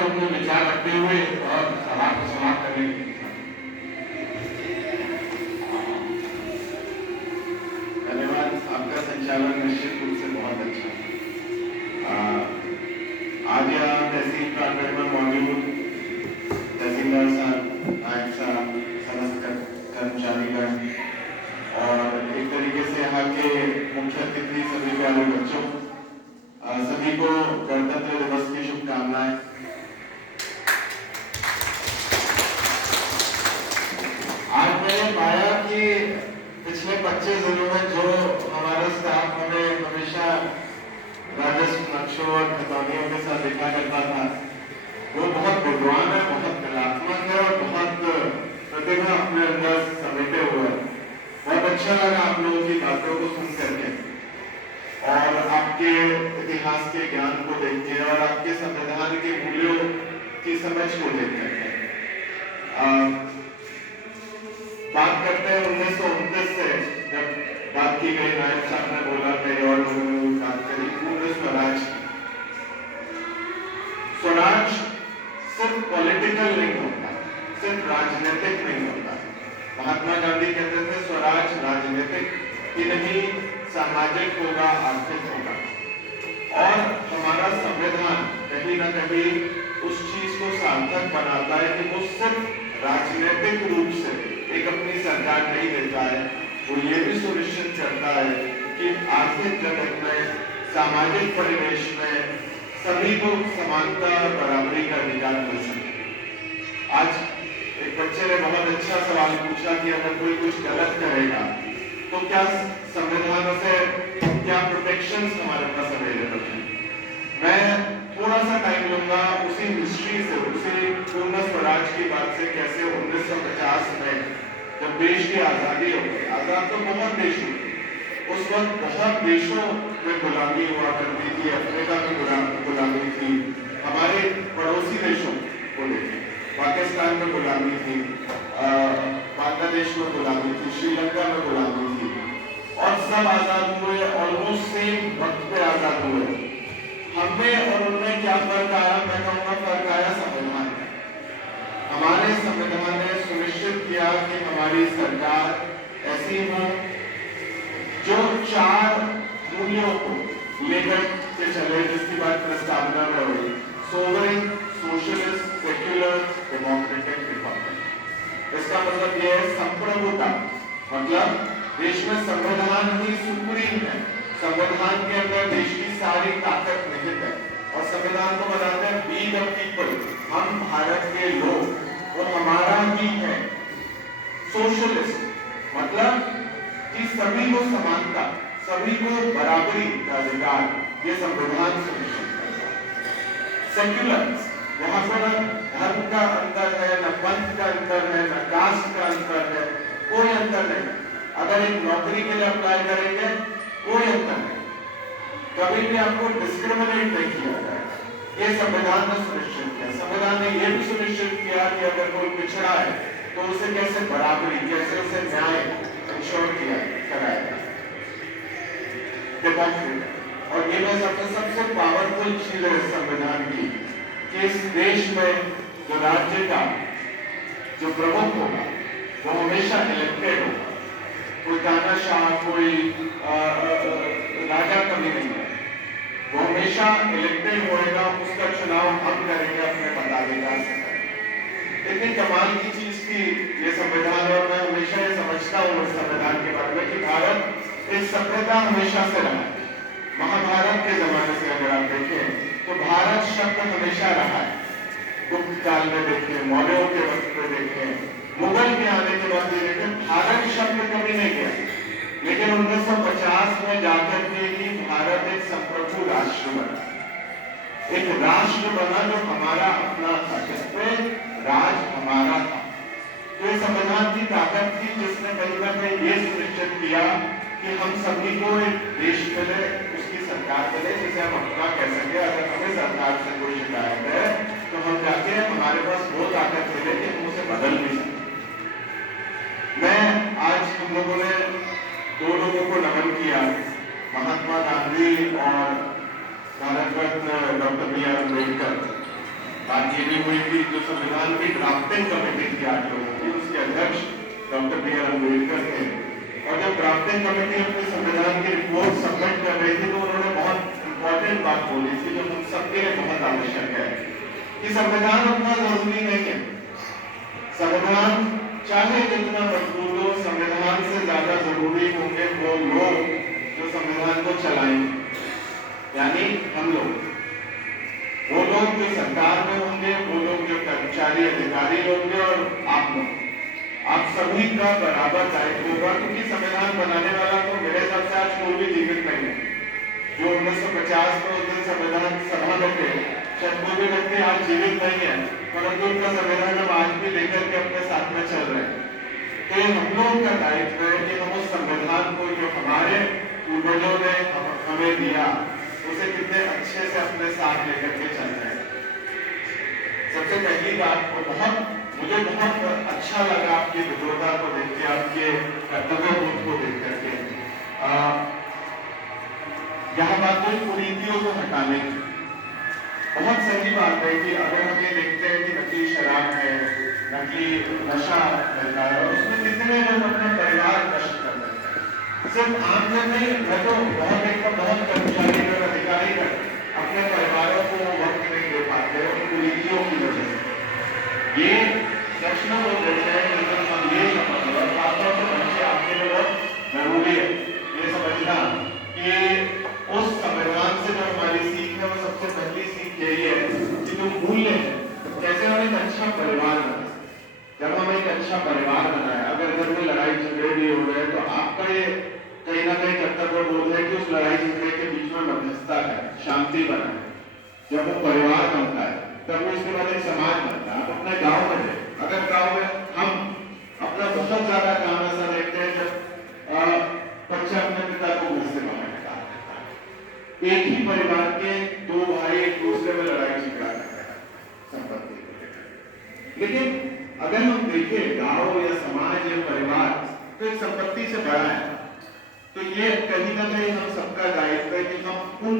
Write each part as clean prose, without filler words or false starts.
से अपने विचार रखते हुए और सभा को समाप्त करने की धन्यवाद। आपका संचालन निश्चित रूप से बहुत अच्छा है। आज यहाँ तहसील प्रांगण में मौजूद तहसीलदार साहब, नायक साहब, समस्त कर्मचारीगण और एक तरीके से यहाँ के मुख्य अतिथि सभी प्यारे बच्चों, सभी को गणतंत्र दिवस की शुभकामनाएं। आज मैंने पाया कि पिछले 25 दिनों में जो हमारा स्टाफ हमें हमेशा राजस्व नक्शों और खतौनियों के साथ देखा करता था, वो बहुत विद्वान है, बहुत कलात्मक है और बहुत प्रतिभा अपने अंदर समेटे हुए है। बहुत अच्छा लगा आप लोगों की बातों को सुन करके और आपके इतिहास के ज्ञान को देख के और आपके संविधान के मूल्यों की समझ को देख करके। बात करते हैं 1929 से, जब बात की गई, नायक साहब ने बोला मेरे और बात करी पूर्ण स्वराज। स्वराज सिर्फ पॉलिटिकल नहीं होता, सिर्फ राजनीतिक नहीं होता। महात्मा गांधी कहते थे स्वराज राजनीतिक ही नहीं, सामाजिक होगा, आर्थिक होगा। और हमारा संविधान कहीं ना कहीं उस चीज को सार्थक बनाता है कि वो सिर्फ राजनीतिक रूप से एक अपनी सरकार नहीं देता है, वो ये भी सुनिश्चित करता है कि आर्थिक जगत में, सामाजिक परिवेश में सभी को समानता बराबरी का अधिकार मिल सके। आज एक बच्चे ने बहुत अच्छा सवाल पूछा कि अगर कोई कुछ गलत करेगा तो क्या संविधान से क्या प्रोटेक्शंस हमारे पास अवेलेबल है। मैं थोड़ा सा टाइम लूंगा उसी हिस्ट्री से, उसी पूर्ण स्वराज की बात से, कैसे 1950 में जब देश की आजादी हो गई, आजाद तो बहुत देश हुए, उस वक्त बहुत देशों में गुलामी हुआ करती थी। अफ्रीका में गुलामी थी, हमारे पड़ोसी देशों को देखें, पाकिस्तान में गुलामी थी, बांग्लादेश में गुलामी थी, श्रीलंका में गुलामी थी, और सब आजाद हुए, ऑलमोस्ट सेम वक्त पे आजाद हुए। हमें और उनमें क्या फर्क आया? मैं कहूँगा फर्क आया संविधान में। हमारे संविधान ने सुनिश्चित किया कि हमारी सरकार ऐसी हो जो 4 मूल्यों को लेकर के चले, जिसकी बात प्रस्तावना में हुई, sovereign, socialist, secular, democratic, Republic. इसका मतलब यह है संप्रभुता, मतलब देश में संविधान ही सुप्रीम है, संविधान के अंदर देश की सारी ताकत निहित है और संविधान को बताते हैं वी द पीपल, हम भारत के लोग, वो हमारा ही है। सोशलिस्ट मतलब कि सभी को समानता, सभी को बराबरी का अधिकार, ये संविधान सुनिश्चित करता है। सेक्युलर, वहां पर न धर्म का अंतर है, न पंथ का अंतर है, न कास्ट का अंतर है, कोई अंतर नहीं। अगर एक नौकरी के लिए अप्लाई करेंगे कोई अंतर नहीं, कभी भी आपको डिस्क्रिमिनेट नहीं किया जाएगा। ये संविधान ने सुनिश्चित किया। संविधान ने यह भी सुनिश्चित किया कि अगर कोई पिछड़ा है तो उसे कैसे बराबरी, कैसे उसे न्याय इंश्योर किया कराएगा। डेमोक्रेटिक, और ये मैं सबसे पावरफुल चीज है इस संविधान की कि इस देश में जो राज्य का जो प्रमुख होगा वो हमेशा इलेक्टेड होगा। कोई तानाशाह, कोई राजा कभी नहीं है, वो हमेशा इलेक्टेड होएगा। उसका चुनाव हम करेंगे अपने मताधिकार से करेंगे। इतनी कमाल की चीज थी ये संविधान, और मैं हमेशा ये समझता हूँ इस संविधान के बारे में कि भारत एक सभ्यता हमेशा से रहा है। महाभारत के जमाने से अगर आप देखें तो भारत शब्द हमेशा रहा है। गुप्त काल में देखें, मौर्यों के वक्त में देखें, मुगल के आने के बाद देखें, भारत शब्द कभी नहीं गया। लेकिन 1950 में जाकर के ही भारत एक संप्रभु राष्ट्र बना, एक राष्ट्र बना जो हमारा अपना था, जिसपे राज हमारा था। तो ये संविधान की ताकत थी जिसने कहीं ना कहीं ये सुनिश्चित किया कि हम सभी को एक देश मिले, उसकी सरकार मिले जिसे हम अपना कह सके। अगर हमें सरकार से कोई शिकायत है तो हम जाके हमारे पास वो ताकत मिले कि हम उसे बदल भी सकें। मैं आज हम लोगों ने 2 लोगों को नमन किया, महात्मा गांधी और Bharat Ratna doctor B are Ambedkar. बात ये भी हुई कि जो संविधान की ड्राफ्टिंग कमेटी थी 8 लोगों की, उसके अध्यक्ष डॉक्टर बी आर अम्बेडकर थे। और जब ड्राफ्टिंग कमेटी अपने संविधान की रिपोर्ट सबमिट कर रही थी तो उन्होंने बहुत इंपॉर्टेंट बात बोली थी जो हम सबके लिए बहुत आवश्यक है कि संविधान उतना जरूरी नहीं है। संविधान चाहे जितना मजबूत हो, संविधान से ज्यादा जरूरी होंगे वो लोग जो संविधान को चलाएंगे, यानी हम लोग, वो लोग जो सरकार में होंगे, वो लोग जो कर्मचारी अधिकारी होंगे, और आप लोग, आप सभी का बराबर दायित्व होगा। क्योंकि संविधान बनाने वाला तो मेरे हिसाब से आज कोई भी जीवित नहीं है। जो 1950 में उस दिन संविधान सभा में थे, शायद कोई भी व्यक्ति आज जीवित नहीं है, परंतु उनका संविधान हम आज भी लेकर के अपने साथ में चल रहे हैं। तो हम लोगों का दायित्व है कि हम उस संविधान को जो हमारे पूर्वजों ने हमें दिया, उसे कितने अच्छे से अपने साथ लेकर के चल रहे हैं। सबसे पहली बात मुझे बहुत अच्छा लगा आपकी विद्वता को देख के, आपके कर्तव्यबोध को देख करके। यहाँ बात हुई कुरीतियों को हटाने की। बहुत सही बात है कि अगर हम ये देखते हैं कि नकली शराब है, नकली नशा रहता है, और उसमें कितने लोग अपना परिवार नष्ट कर देते हैं। सिर्फ आम लोग नहीं, मैं तो बहुत कर्मचारी और अधिकारी अपने परिवारों को वक्त नहीं दे पाते हैं कुरीतियों की वजह से। ये लक्षणों को देखते हैं, लेकिन हम ये समझ, और खासतौर से बच्चे आपके लिए बहुत जरूरी है ये समझना कि उस संविधान से जो हमारी सीख है, वो सबसे पहली सीख यही है कि जो मूल्य है, कैसे हम एक अच्छा परिवार बनाए। जब हम एक अच्छा परिवार बनाए, अगर घर में लड़ाई झगड़े भी हो रहे हैं, तो आपका ये कहीं ना कहीं कर्तव्य बोध है कि उस लड़ाई झगड़े के बीच में मध्यस्थता है, शांति बनाए। जब वो परिवार बनता है, तब वो इसके बाद एक समाज बनता है। आप अपने गाँव में हैं, अगर गाँव में हम अपना बहुत ज्यादा काम ऐसा देखते हैं जब बच्चा अपने पिता को घर से बाहर निकाल देता है। एक ही परिवार के दो भाई एक दूसरे में लड़ाई झगड़ा करते हैं संपत्ति को लेकर। लेकिन अगर हम देखें गांव या समाज या परिवार, तो एक संपत्ति से बड़ा है। तो ये कहीं ना कहीं हम सबका दायित्व है कि हम उन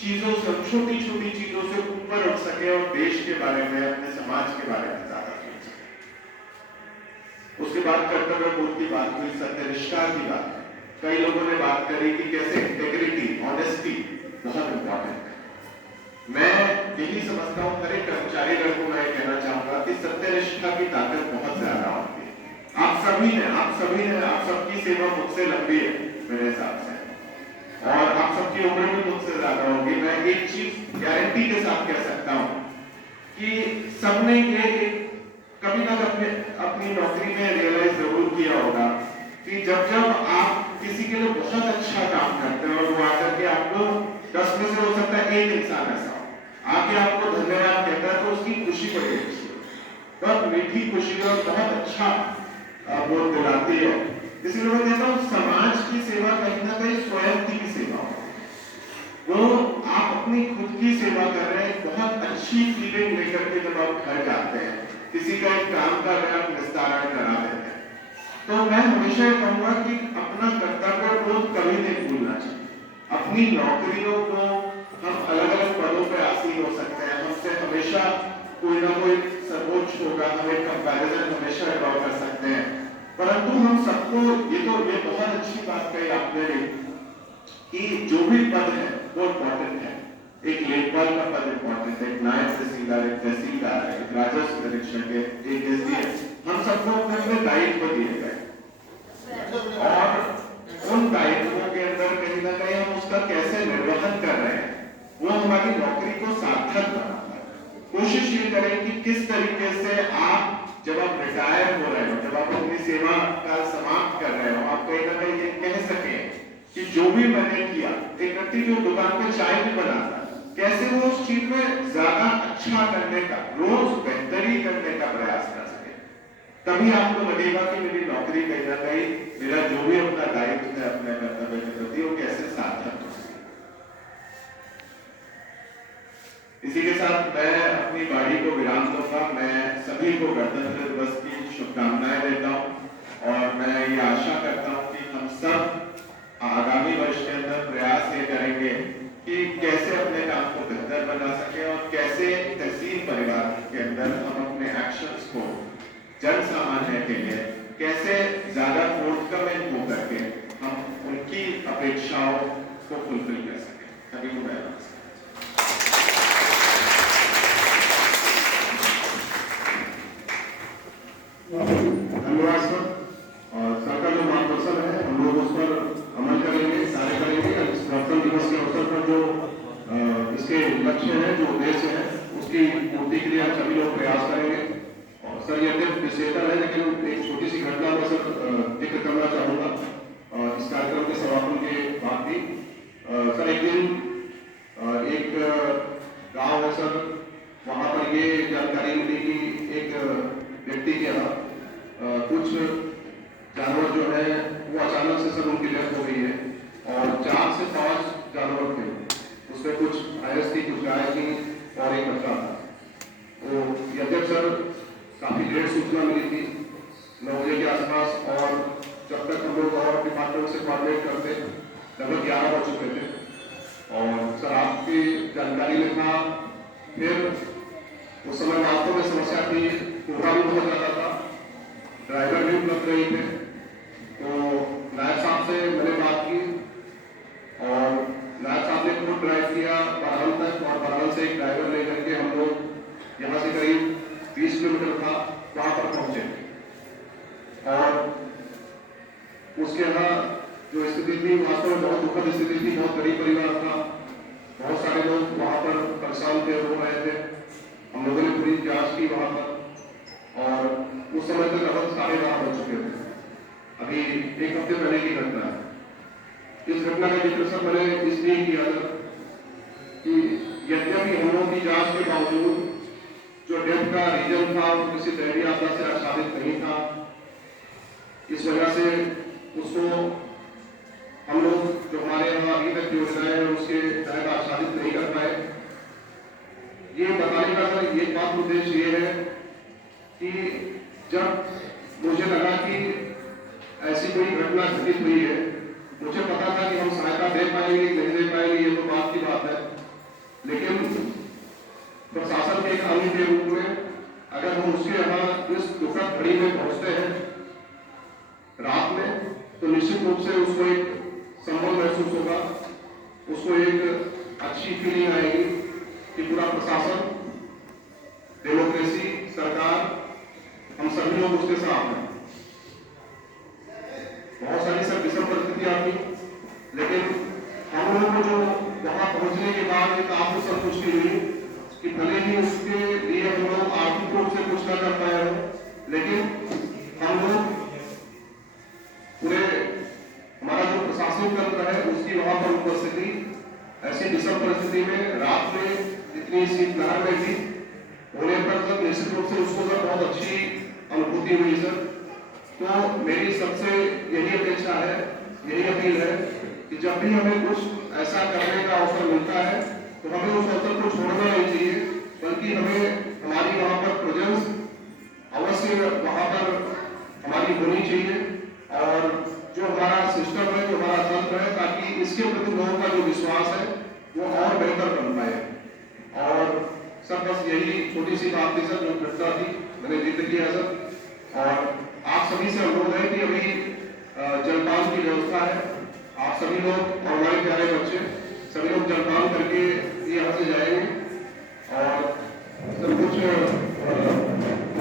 चीजों से, छोटी छोटी चीजों से ऊपर उठ सके और देश के बारे में, अपने समाज के बारे में ज्यादा सोच सके। उसके बाद कर्तव्य बोध की बात हुई, सत्यनिष्ठा की बात। कई लोगों ने बात करी कि कैसे इंटेग्रिटी, ऑनेस्टी बहुत इंपॉर्टेंट है। मैं यही समझता हूँ, हर एक कर्मचारी को मैं कहना चाहूंगा कि सत्यनिष्ठा की ताकत बहुत ज्यादा होती है। आप सबकी सेवा मुझसे लंबी है मेरे हिसाब से, और आप सबकी उम्र भी मुझसे ज्यादा होगी। मैं एक चीज गारंटी के साथ कह सकता हूँ कि सबने ये कभी ना कभी अपनी नौकरी में रियलाइज जरूर किया होगा कि जब आप किसी के लिए बहुत अच्छा काम करते हैं और वो आकर के आपको 10 में से हो सकता है एक इंसान ऐसा आके आपको धन्यवाद कहता है, तो उसकी खुशी बड़ी अच्छी है, बहुत मीठी खुशी और बहुत अच्छा बोध दिलाती है। इसलिए मैं कहता हूँ समाज की सेवा कहीं ना कहीं स्वयं की सेवा हो। वो आप अपनी खुद की सेवा कर रहे हैं, बहुत अच्छी फीलिंग लेकर के जब आप घर जाते हैं, किसी का एक काम का अगर आप निस्तारण करा देते हैं, तो मैं हमेशा कहूंगा कि अपना कर्तव्य बोध कभी नहीं भूलना चाहिए। अपनी नौकरियों को हम अलग अलग पदों पर आसीन हो सकते हैं, हमसे हमेशा कोई ना कोई सर्वोच्च होगा, हम एक कंपैरिजन हमेशा ड्रॉ कर सकते हैं, परंतु हम सबको ये बहुत अच्छी बात कही आपने कि जो भी पद है वो इम्पोर्टेंट है। एक लेखपाल का पद इम्पोर्टेंट है, एक नायब तहसीलदार, एक तहसीलदार है, एक राजस्व निरीक्षक है, एक एसडीएम, हम सबको अपने दायित्व दिए गए और उन दायित्वों के अंदर कहीं ना कहीं हम उसका कैसे निर्वहन कर रहे हैं, वो हमारी नौकरी को सार्थक बनाता है। कोशिश ये करें कि किस तरीके से आप जब आप रिटायर हो रहे हो, जब आप अपनी सेवा काल समाप्त कर रहे हो, आप कहीं ना कहीं ये कह सकें कि जो भी मैंने किया, एक व्यक्ति जो दुकान पे चाय भी बनाता है, कैसे वो उस चीज में ज्यादा अच्छा करने का, रोज बेहतरी करने का प्रयास कर सके, तभी आपको लगेगा कि मेरी नौकरी कहीं ना कहीं मेरा जो भी अपना दायित्व है अपने कर्तव्य के प्रति, वो कैसे सार्थक हो सके। इसी के साथ मैं अपनी वाणी को विराम दूंगा। मैं सभी को गणतंत्र दिवस की शुभकामनाएं देता हूं और मैं ये आशा करता हूं कि हम सब आगामी वर्ष के अंदर प्रयास ये करेंगे कि कैसे अपने काम को बेहतर बना सके और कैसे तहसील परिवार अंदर हम अपने एक्शंस को जन सामान्य के लिए कैसे ज्यादा फोर्थकमिंग हो करके हम उनकी अपेक्षाओं को फुलफिल कर सकें। सभी को मैं धन्यवाद सर। और सर का जो मार्गदर्शन है हम लोग उस पर अमल करेंगे, कार्य करेंगे। इस गणतंत्र दिवस के अवसर पर जो इसके लक्ष्य है, जो उद्देश्य है, उसकी पूर्ति के लिए हम सभी लोग प्रयास करेंगे। और सर ये अत्यंत विशेषकर है, लेकिन एक छोटी सी घटना में सर जिक्र करना चाहूँगा इस कार्यक्रम के समापन के बाद भी। सर एक दिन एक गाँव है सर, वहाँ पर ये जानकारी मिली कि एक व्यक्ति के यहाँ कुछ जानवर जो है वो अचानक से सर उनकी डेथ हो गई है। और 4 से 5 जानवर थे, उसमें कुछ भैंस थी, कुछ गाय थी और एक बच्चा था। तो यद्यप सर काफ़ी लेट सूचना मिली थी 9 बजे के आसपास, और जब तक हम लोग और डिपार्टमेंट से कोऑर्डिनेट करते लगभग 11 बज चुके थे। और सर आपकी जानकारी में था, फिर उस समय वास्तव में समस्या थी, कोहरा भी बहुत ज़्यादा था, ड्राइवर भी उपलब्ध नहीं थे। तो नायब साहब से मैंने बात की और नायब साहब ने खुद ड्राइव किया बरहन तक, और बरहन से एक ड्राइवर लेकर के हम लोग यहाँ से करीब 20 किलोमीटर था वहाँ पर पहुँचे। और उसके यहाँ जो स्थिति थी वास्तव में बहुत दुखद स्थिति थी, बहुत गरीब परिवार था, बहुत सारे लोग वहाँ पर परेशान थे, रो रहे थे। हम लोगों ने पूरी जांच की वहाँ पर, और उस समय तक लगभग 12:30 बज चुके थे। अभी 1 हफ्ते पहले की घटना है। इस घटना का जिक्र सर मैंने इसलिए किया था कि यद्यपि हम लोगों की जांच के बावजूद जो डेथ का रीजन था वो किसी दैवीय आपदा से आच्छादित नहीं था। इस वजह से उसको हम लोग जो हमारे यहाँ अभी तक योजनाएं हैं उसके तहत आच्छादित नहीं कर पाए। ये बताने का सर एक बात उद्देश्य ये है कि जब मुझे लगा कि ऐसी कोई घटना घटित हुई है, मुझे पता था कि हम सहायता दे पाएंगे नहीं दे पाएंगे, ये तो बात की बात है। लेकिन प्रशासन के एक अंग के रूप में अगर हम उसके यहाँ इस दुखद घड़ी में पहुंचते हैं रात में, तो निश्चित रूप से उसको एक संबल महसूस होगा, उसको एक अच्छी फीलिंग आएगी कि पूरा प्रशासन, डेमोक्रेसी, सरकार, हम सभी लोग उसके साथ हैं। बहुत सारी सब विषम परिस्थितियां थी, लेकिन हम लोगों को जो वहां पहुंचने के बाद एक आत्मसंतुष्टि हुई कि भले ही उसके लिए हम लोग आर्थिक रूप से कुछ न कर पाए हो, लेकिन हम लोग पूरे हमारा जो प्रशासनिक तंत्र है उसकी वहां पर उपस्थिति ऐसी विषम परिस्थिति में रात में इतनी शीतलहर में भी होने पर सर निश्चित रूप से उसको सर बहुत अच्छी अनुभूति हुई सर। तो मेरी सबसे यही अपेक्षा है, यही अपील है कि जब भी हमें कुछ ऐसा करने का अवसर मिलता है तो हमें उस अवसर को छोड़ना नहीं चाहिए, बल्कि हमें हमारी वहाँ पर प्रेजेंस अवश्य वहाँ पर हमारी होनी चाहिए। और जो हमारा सिस्टम है, जो हमारा तंत्र है, ताकि इसके प्रति लोगों का जो विश्वास है वो और बेहतर बन पाए। और सर बस यही छोटी सी बात थी सर, जो घटना थी मैंने जिक्र किया सर। और आप सभी से अनुरोध है कि अभी जलपान की व्यवस्था है, आप सभी लोग और हमारे प्यारे बच्चे सभी लोग जलपान करके यहाँ से जाएंगे। और सर कुछ